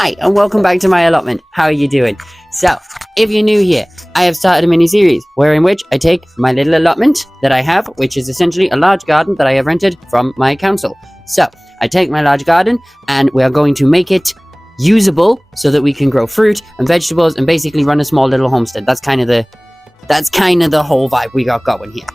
Hi, and welcome back to my allotment. How are you doing? So, if you're new here, I have started a mini-series wherein which I take my little allotment that I have, which is essentially a large garden that I have rented from my council. So, I take my large garden and we are going to make it usable so that we can grow fruit and vegetables and basically run a small little homestead. That's kind of the whole vibe we got going here.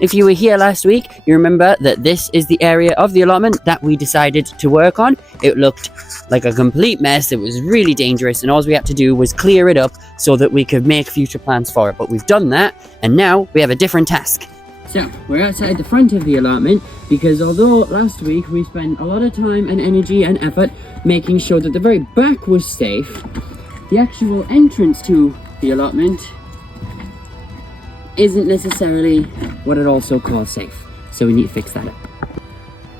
If you were here last week, you remember that this is the area of the allotment that we decided to work on. It looked like a complete mess. It was really dangerous, and all we had to do was clear it up so that we could make future plans for it. But we've done that, and now we have a different task. So, we're outside the front of the allotment because although last week we spent a lot of time and energy and effort making sure that the very back was safe, the actual entrance to the allotment isn't necessarily what it also calls safe. So we need to fix that up.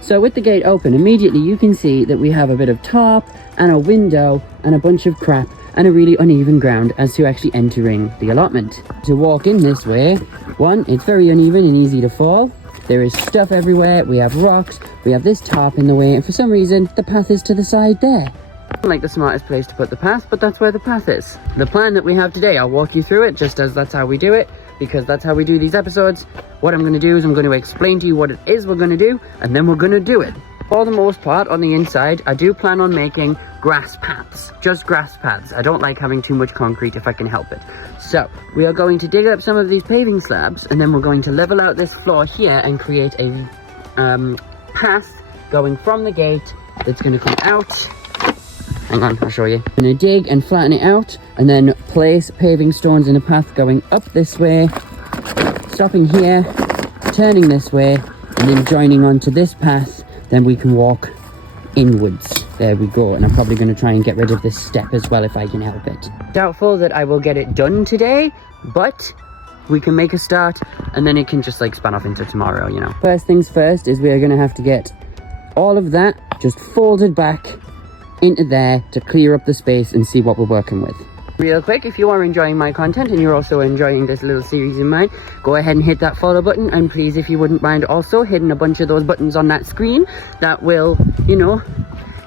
So with the gate open, immediately you can see that we have a bit of tarp and a window and a bunch of crap and a really uneven ground as to actually entering the allotment. To walk in this way, one, it's very uneven and easy to fall. There is stuff everywhere, we have rocks, we have this tarp in the way, and for some reason the path is to the side there. Like the smartest place to put the path, but that's where the path is. The plan that we have today, I'll walk you through it just as that's how we do it, because that's how we do these episodes. What I'm going to do is I'm going to explain to you what it is we're going to do, and then we're going to do it. For the most part, on the inside, I do plan on making grass paths, just grass paths. I don't like having too much concrete if I can help it. So, we are going to dig up some of these paving slabs, and then we're going to level out this floor here and create a path going from the gate that's going to come out. Hang on, I'll show you. I'm going to dig and flatten it out, and then place paving stones in a path going up this way, stopping here, turning this way, and then joining onto this path. Then we can walk inwards. There we go. And I'm probably going to try and get rid of this step as well if I can help it. Doubtful that I will get it done today, but we can make a start, and then it can just like span off into tomorrow, you know. First things first is we are going to have to get all of that just folded back into there to clear up the space and see what we're working with. Real quick, if you are enjoying my content and you're also enjoying this little series of mine, go ahead and hit that follow button, and please, if you wouldn't mind, also hitting a bunch of those buttons on that screen. That will, you know,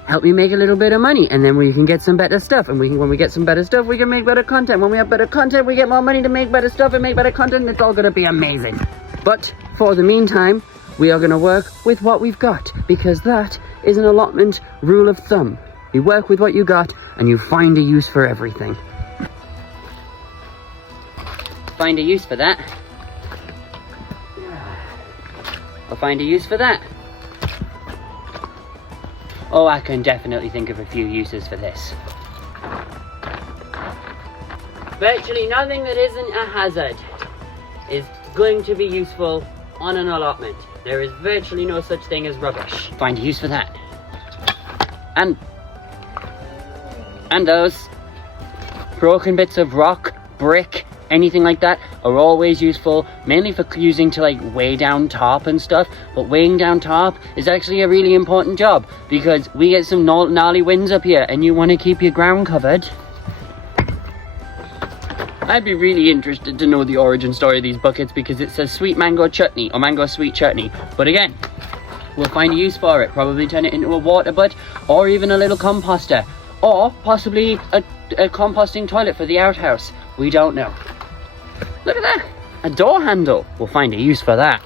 help me make a little bit of money, and then we can get some better stuff, and when we get some better stuff, we can make better content. When we have better content, we get more money to make better stuff and make better content, and it's all gonna be amazing. But for the meantime, we are gonna work with what we've got, because that is an allotment rule of thumb. You work with what you got, and you find a use for everything. Find a use for that. I'll find a use for that. Oh, I can definitely think of a few uses for this. Virtually nothing that isn't a hazard is going to be useful on an allotment. There is virtually no such thing as rubbish. Find a use for that. And those broken bits of rock, brick, anything like that are always useful, mainly for using to like weigh down tarp and stuff. But weighing down tarp is actually a really important job because we get some gnarly winds up here and you want to keep your ground covered. I'd be really interested to know the origin story of these buckets because it says sweet mango chutney or mango sweet chutney, but again, we'll find a use for it. Probably turn it into a water butt or even a little composter, or possibly a composting toilet for the outhouse. We don't know. Look at that! A door handle. We'll find a use for that.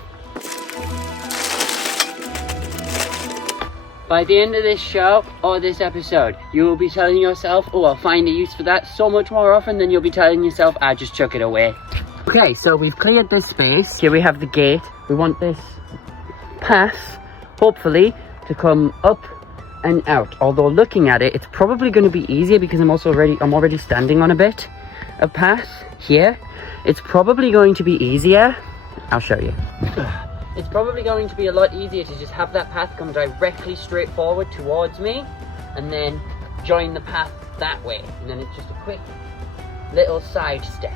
By the end of this show, or this episode, you will be telling yourself, oh, I'll find a use for that so much more often than you'll be telling yourself, I just chuck it away. Okay, so we've cleared this space. Here we have the gate. We want this path, hopefully, to come up and out. Although looking at it, it's probably going to be easier because I'm already standing on a bit of path here. It's probably going to be easier. I'll show you. It's probably going to be a lot easier to just have that path come directly straight forward towards me and then join the path that way. And then it's just a quick little side step.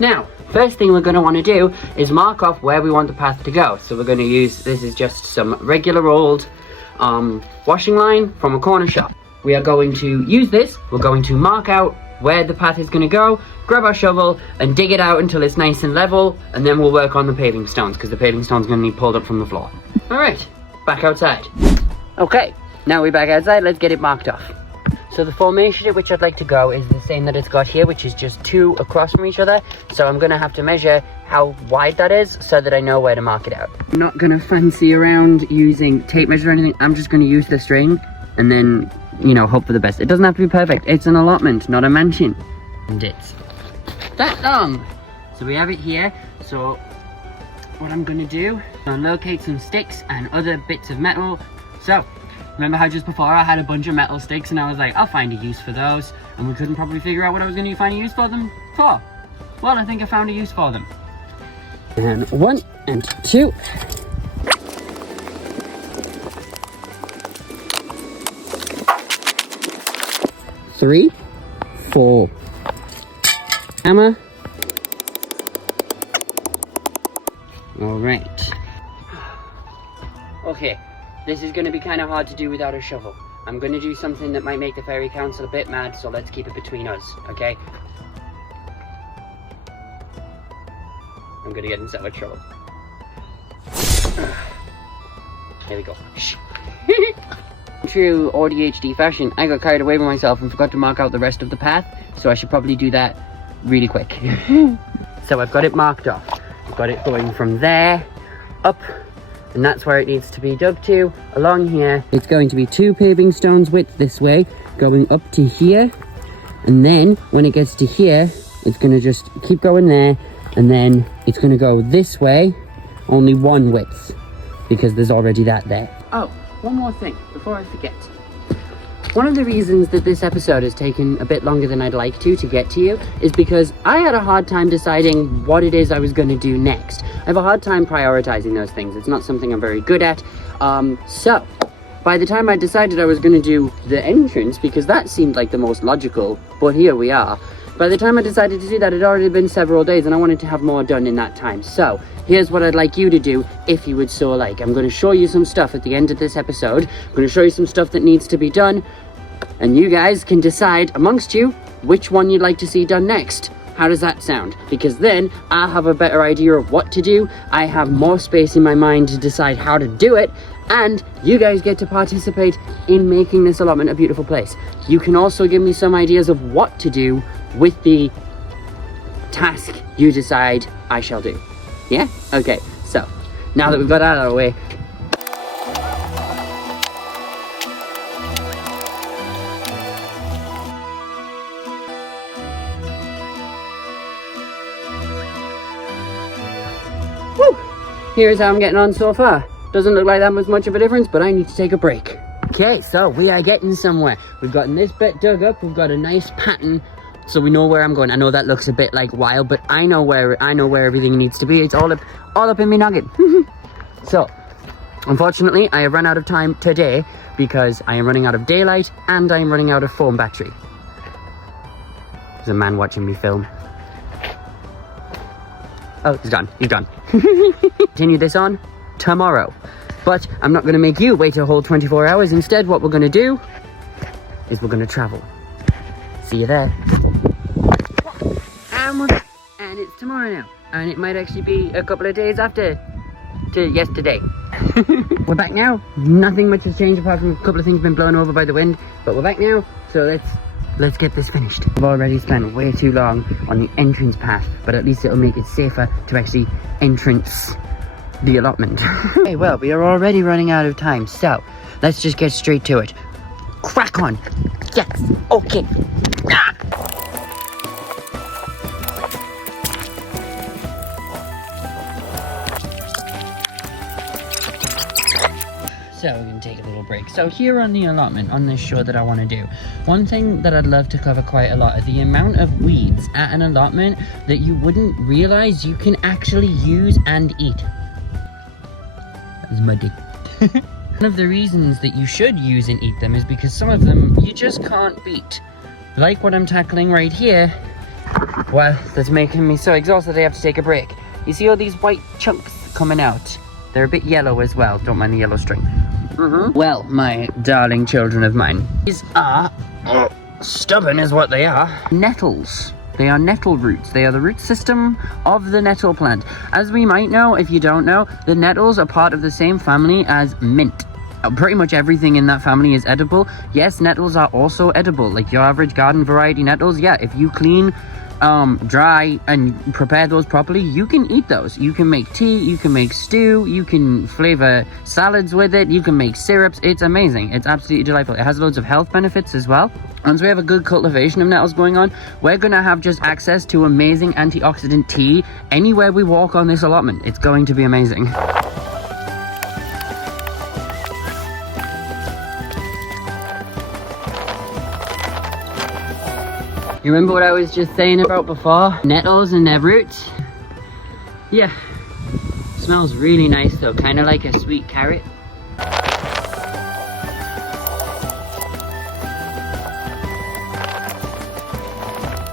Now, first thing we're going to want to do is mark off where we want the path to go. So we're going to use, this is just some regular old washing line from a corner shop. We are going to use this. We're going to mark out where the path is going to go, grab our shovel and dig it out until it's nice and level, and then we'll work on the paving stones because the paving stones are going to need pulled up from the floor. Alright, back outside. Okay, now we're back outside, let's get it marked off. So So the formation at which I'd like to go is the same that it's got here, which is just 2 across from each other. So I'm going to have to measure how wide that is so that I know where to mark it out. I'm not going to fancy around using tape measure or anything. I'm just going to use the string and then, you know, hope for the best. It doesn't have to be perfect. It's an allotment, not a mansion. And it's that long. So we have it here. So what I'm going to do, I'll locate some sticks and other bits of metal. So remember how just before I had a bunch of metal sticks and I was like, I'll find a use for those, and we couldn't probably figure out what I was going to find a use for them for. Well, I think I found a use for them. And 1 and 2. Three, 4. Hammer. All right. Okay. This is going to be kind of hard to do without a shovel. I'm going to do something that might make the Fairy Council a bit mad, so let's keep it between us, okay? I'm going to get in so much trouble. Here we go. Shh. True ADHD fashion, I got carried away with myself and forgot to mark out the rest of the path, so I should probably do that really quick. So I've got it marked off. I've got it going from there, up, and that's where it needs to be dug to. Along here, it's going to be 2 paving stones width this way, going up to here, and then when it gets to here, it's going to just keep going there, and then it's going to go this way, only 1 width, because there's already that there. Oh, one more thing before I forget. One of the reasons that this episode has taken a bit longer than I'd like to get to you is because I had a hard time deciding what it is I was going to do next. I have a hard time prioritizing those things. It's not something I'm very good at. So by the time I decided I was going to do the entrance, because that seemed like the most logical, but here we are. By the time I decided to do that, it had already been several days and I wanted to have more done in that time. So here's what I'd like you to do if you would so like. I'm going to show you some stuff at the end of this episode. I'm going to show you some stuff that needs to be done, and you guys can decide amongst you which one you'd like to see done next. How does that sound? Because then I'll have a better idea of what to do. I have more space in my mind to decide how to do it, and you guys get to participate in making this allotment a beautiful place. You can also give me some ideas of what to do with the task you decide I shall do. Yeah? Okay, so now that we've got that out of the way, here's how I'm getting on so far. Doesn't look like that was much of a difference, but I need to take a break. Okay, so we are getting somewhere. We've gotten this bit dug up. We've got a nice pattern, so we know where I'm going. I know that looks a bit like wild, but I know where everything needs to be. It's all up in me nugget. So, unfortunately, I have run out of time today because I am running out of daylight and I am running out of phone battery. There's a man watching me film. Oh, he's gone. He's gone. Continue this on tomorrow. But I'm not going to make you wait a whole 24 hours. Instead, what we're going to do is we're going to travel. See you there. And it's tomorrow now. And it might actually be a couple of days after to yesterday. We're back now. Nothing much has changed apart from a couple of things been blown over by the wind. But we're back now. So let's get this finished. I've already spent way too long on the entrance path, but at least it'll make it safer to actually entrance the allotment. Okay, well, we are already running out of time, so let's just get straight to it. Crack on. Yes, okay. Ah! So we're going to take a little break. So here on the allotment, on this show that I want to do, one thing that I'd love to cover quite a lot is the amount of weeds at an allotment that you wouldn't realize you can actually use and eat. That was muddy. One of the reasons that you should use and eat them is because some of them you just can't beat. Like what I'm tackling right here. Well, that's making me so exhausted I have to take a break. You see all these white chunks coming out? They're a bit yellow as well. Don't mind the yellow string. Well, my darling children of mine, these are stubborn is what they are. Nettles. They are nettle roots. They are the root system of the nettle plant. As we might know, if you don't know, the nettles are part of the same family as mint. pretty much everything in that family is edible. Yes, nettles are also edible, like your average garden variety nettles. Yeah, if you clean, dry and prepare those properly, you can eat those. You can make tea, you can make stew, you can flavor salads with it, you can make syrups. It's amazing. It's absolutely delightful. It has loads of health benefits as well. Once we have a good cultivation of nettles going on, we're gonna have just access to amazing antioxidant tea anywhere we walk on this allotment. It's going to be amazing. You remember what I was just saying about before? Nettles and their roots? Yeah. Smells really nice though, kind of like a sweet carrot.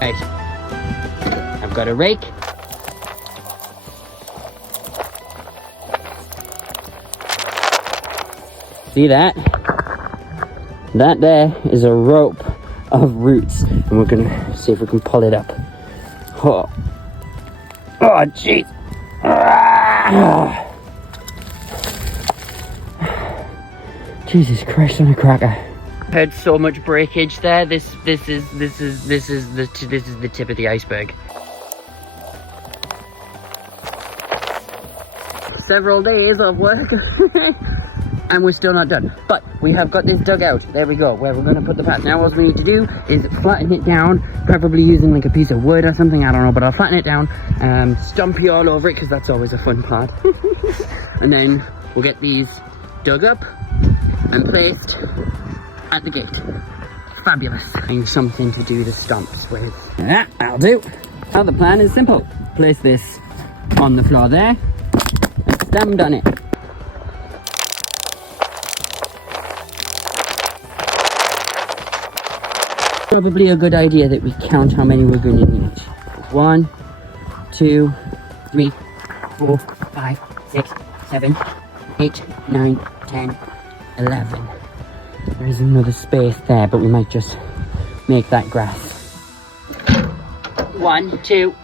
Right. I've got a rake. See that? That there is a rope of roots, and we're gonna see if we can pull it up. Oh jeez. Jesus Christ on a cracker. Heard so much breakage there. This is the tip of the iceberg. Several days of work and we're still not done, but we have got this dug out. There we go, where we're going to put the path. Now what we need to do is flatten it down, preferably using like a piece of wood or something, I don't know, but I'll flatten it down, stumpy all over it, because that's always a fun part. And then we'll get these dug up and placed at the gate. Fabulous. And something to do the stumps with. Yeah, that'll do. Now the plan is simple. Place this on the floor there, and stand on it. Probably a good idea that we count how many we're going to need. 1, 2, 3, 4, 5, 6, 7, 8, 9, 10, 11. There's another space there, but we might just make that grass. 1, 2,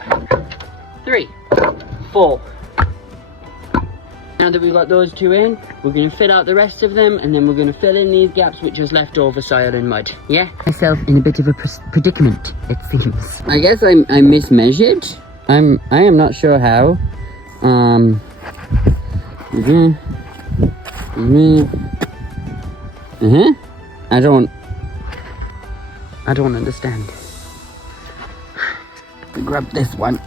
3, 4. Now that we've got those two in, we're going to fill out the rest of them, and then we're going to fill in these gaps with just leftover soil and mud. Yeah? Myself in a bit of a predicament, it seems. I guess I mismeasured. I am not sure how. I don't understand. Grab this one.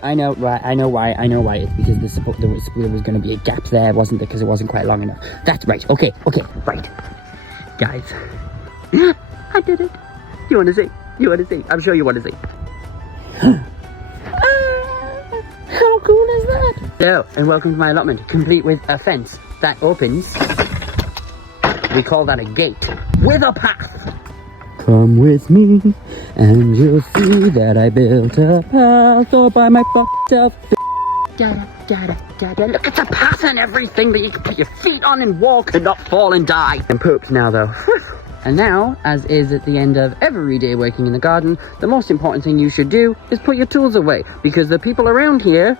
I know why. It's because there was going to be a gap there, wasn't there? Because it wasn't quite long enough. That's right. Okay, right. Guys, I did it. You want to see? I'm sure you want to see. How cool is that? Hello, and welcome to my allotment, complete with a fence that opens. We call that a gate with a path. Come with me, and you'll see that I built a path all by my self. Look at the path and everything that you can put your feet on and walk and not fall and die. And pooped now though. And now, as is at the end of every day working in the garden, the most important thing you should do is put your tools away, because the people around here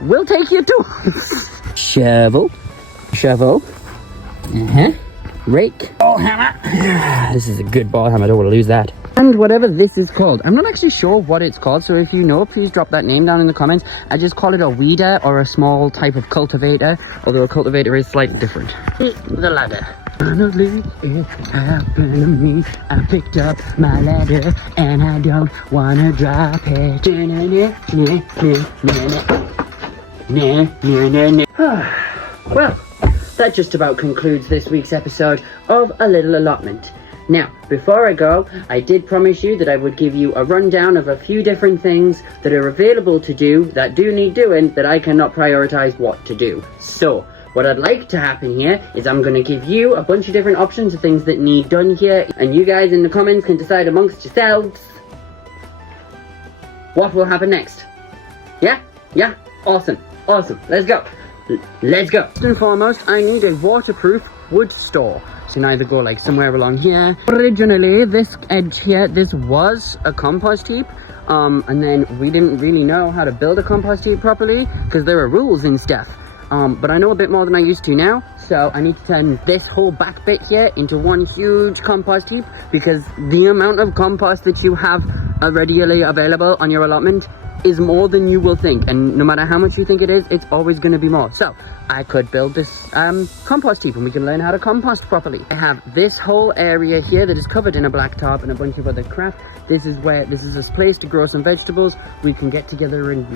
will take your tools. Shovel. Rake. Ball hammer. This is a good ball hammer. I don't want to lose that. And whatever this is called. I'm not actually sure what it's called, so if you know, please drop that name down in the comments. I just call it a weeder or a small type of cultivator, although a cultivator is slightly different. The ladder. Finally, it happened to me. I picked up my ladder and I don't want to drop it. Well, that just about concludes this week's episode of A Little Allotment. Now, before I go, I did promise you that I would give you a rundown of a few different things that are available to do, that do need doing, that I cannot prioritize what to do. So, what I'd like to happen here is I'm going to give you a bunch of different options of things that need done here, and you guys in the comments can decide amongst yourselves what will happen next. Yeah? Awesome. Let's go. First and foremost, I need a waterproof wood store. So you can either go like somewhere along here. Originally, this edge here, this was a compost heap. And then we didn't really know how to build a compost heap properly because there are rules and stuff. But I know a bit more than I used to now, so I need to turn this whole back bit here into one huge compost heap, because the amount of compost that you have readily available on your allotment is more than you will think, and no matter how much you think it is, it's always going to be more. So I could build this compost heap and we can learn how to compost properly. I have this whole area here that is covered in a blacktop and a bunch of other crap. This is a place to grow some vegetables. We can get together and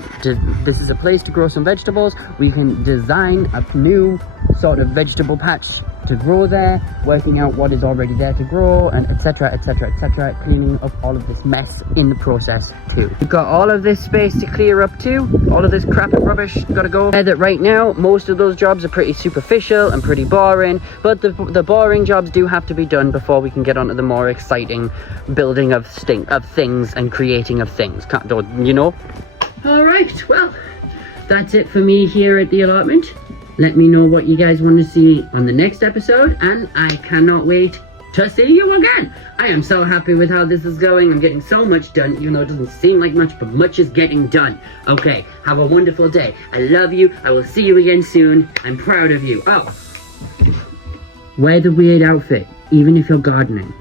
this is a place to grow some vegetables. We can design a new sort of vegetable patch to grow there, working out what is already there to grow, and etc, etc, etc, cleaning up all of this mess in the process too. We've got all of this space to clear up too. All of this crap and rubbish gotta go. That right now most of those jobs are pretty superficial and pretty boring, but the boring jobs do have to be done before we can get onto the more exciting building of things and creating of things, you know. All right, well, that's it for me here at the allotment. Let me know what you guys want to see on the next episode, and I cannot wait to see you again. I am so happy with how this is going. I'm getting so much done, even though it doesn't seem like much, but much is getting done. Okay, have a wonderful day. I love you. I will see you again soon. I'm proud of you. Oh, wear the weird outfit, even if you're gardening.